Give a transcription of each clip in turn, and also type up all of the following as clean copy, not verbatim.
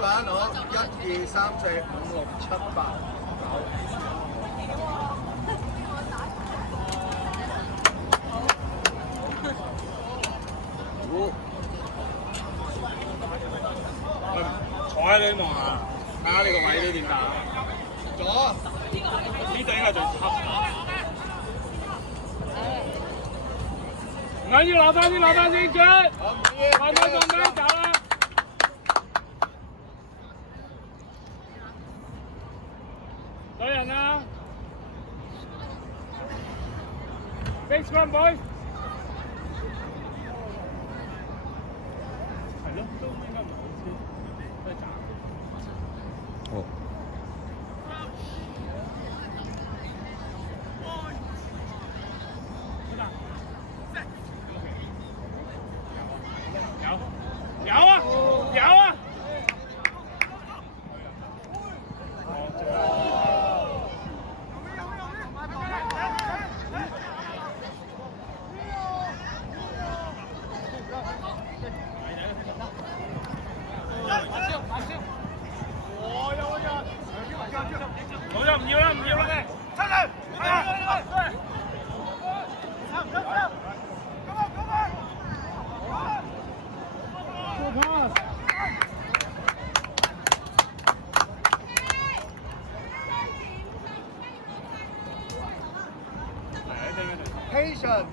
個人好，1、2、3、4、5、6、7、8、9。坐喺呢望下，睇下你個位都點打。左。呢度應該最黑。唔緊要，攞翻先，轉。快啲仲咩走啦？對人啦 ！Big scrum boys。係咯，都應該唔係好知，都係渣。哦。有啊！好就唔要啦嘅，出嚟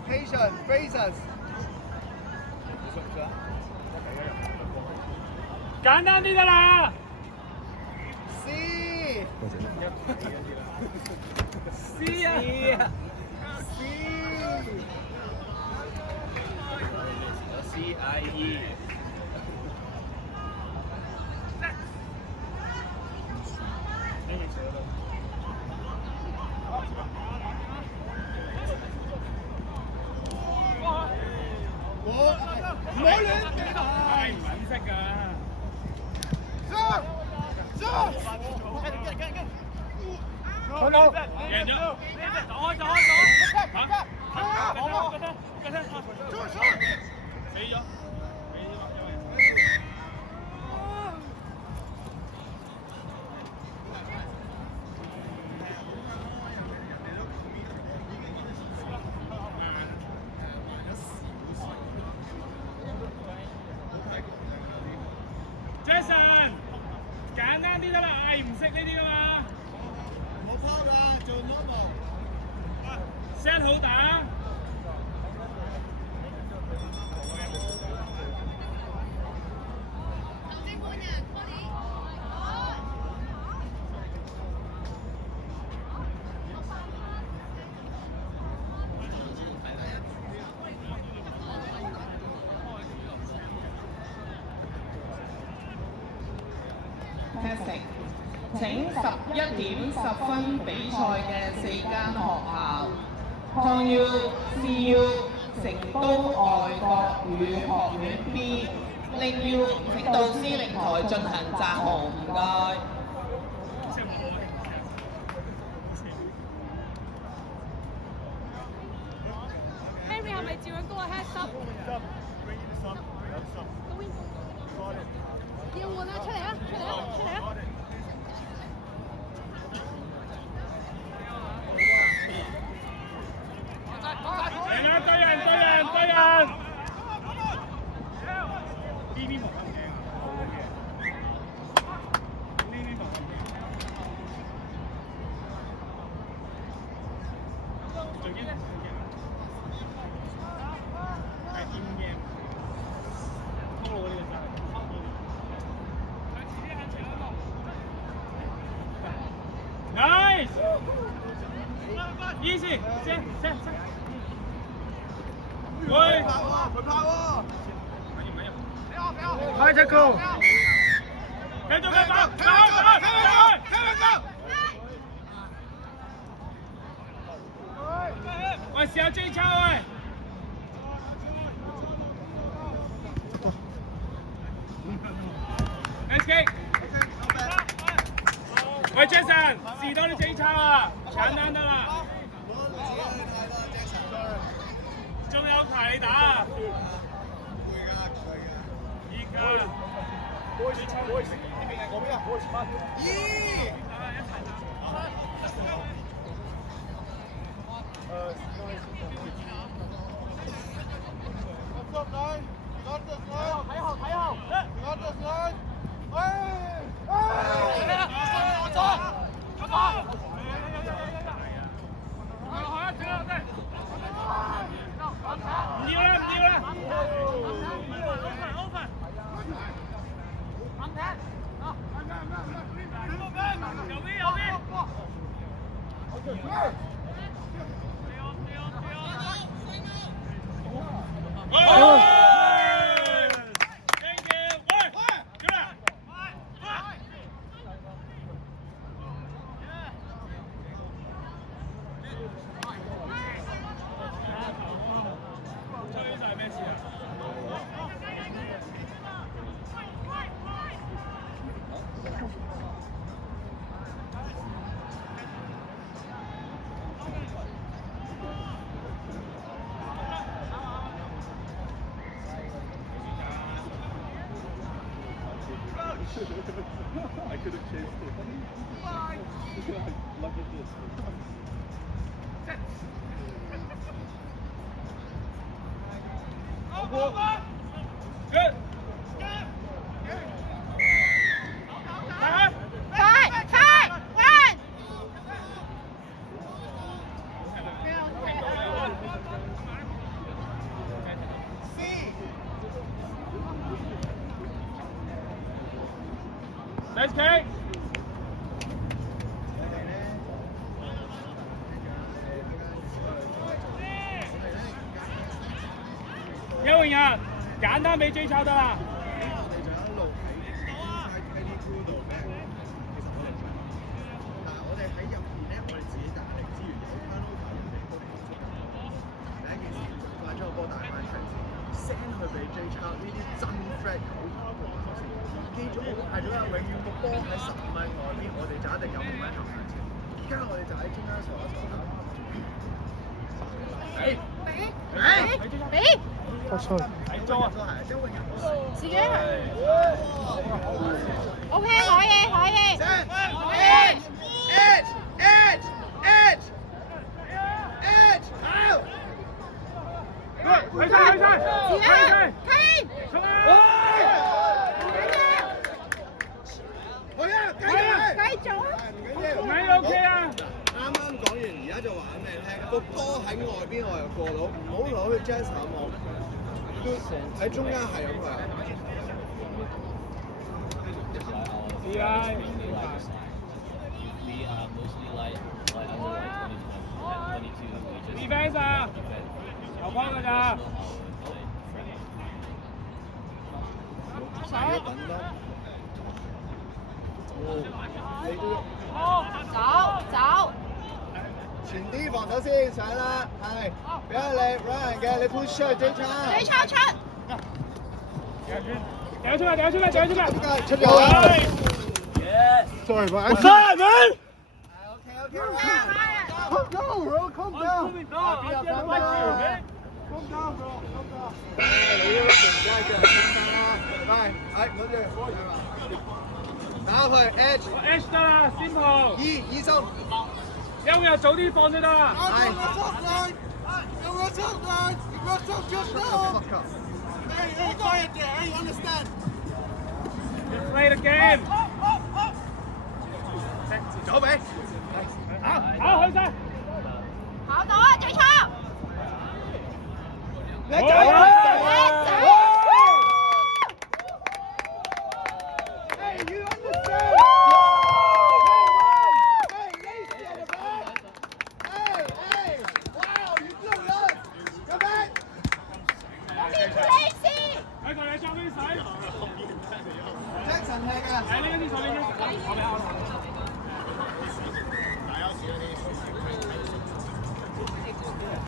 ！Patient, faces。簡單啲得啦。C。C 啊。CIE。唔好亂嚟啦！係唔識㗎。好到，贏咗，走開，死咗。Jason， 簡單啲得啦，嗌唔識呢啲㗎嘛。冇拋㗎，做 normal。set 好打。請11:10比賽嘅4間學校：Con U、CU、成都外國語學院 B、Ling U， 請到司令台進行擲號，唔該。Henry 係咪照樣高啊 head stop？ 要換啊！出嚟啊！對人。呢邊冇咁驚啊！呢邊冇咁驚。最驚係天驚。拖我呢個真係。Nice! Easy! 射！喂！佢拍喎！開隻球！繼續跑！喂，試下追抄喂！Nice kick！喂 Jason， 試多啲追抄啊，簡單得啦。仲有排你打啊！依家。boys，呢邊係嗰邊啊 ，boys，咦？I could have chased it. Look at this. Good. Let's go. 邱榮仁，簡單俾追抄得啦。我哋就一路喺 KD2 度咧，其實我哋喺入邊咧，我哋自己打力之餘有 turnover，人哋都唔足夠。第一件事盡快將個波帶翻出嚟先 ，send 去俾 J 抄呢啲真 threat 好跑步先。記住我排咗啦，永遠個波喺10米外邊，我哋就一定有 momentum向前。而家我哋就喺中間傻一傻打。俾。我錯。喺中啊。自己係。OK， 可以。Edge，out！去晒。停！繼續。你 OK 啊？啱啱講完，而家就話俾你聽，個波喺外邊我又過到，唔好攞去 Jazz 頭望，喺中間係咁佢。係啊。Defense 啊，球幫㗎咋？走。前啲防守先上啦，係，俾下你 run 嘅，你 push 出去追抄出。掉出嚟！出咗啦。Sorry, but I'm sorry, man. Okay. Calm down, bro. Calm down. Calm down, bro. 你要停低嘅，係，唔好住，打去 edge 得啦 ，simple。二鬆。有冇人早啲放先得啦？係。Play the game。走俾。好，去晒。跑到啊，最錯。你走。Jackson 係㗎。係呢個啲手呢啲，我俾我。